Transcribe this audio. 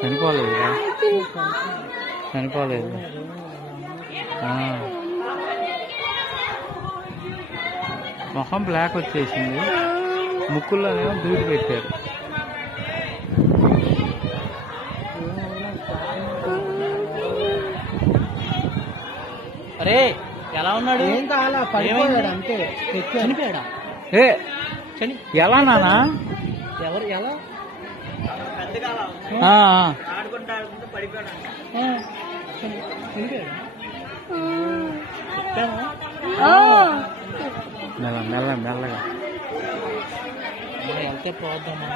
చనిపోలేదు చనిపోలేదు. మొహం బ్లాక్ వచ్చేసింది, ముక్కుల్లోనేమో దూది పెట్టారు. అరే ఎలా ఉన్నాడు? ఏం కావాలా? పడిపోయాడు అంతే. చనిపోయాడా? ఎలా నానా? ఎవరు ఎలా? మెల్లగా మెల్లగా వెళ్తే పోద్దామా?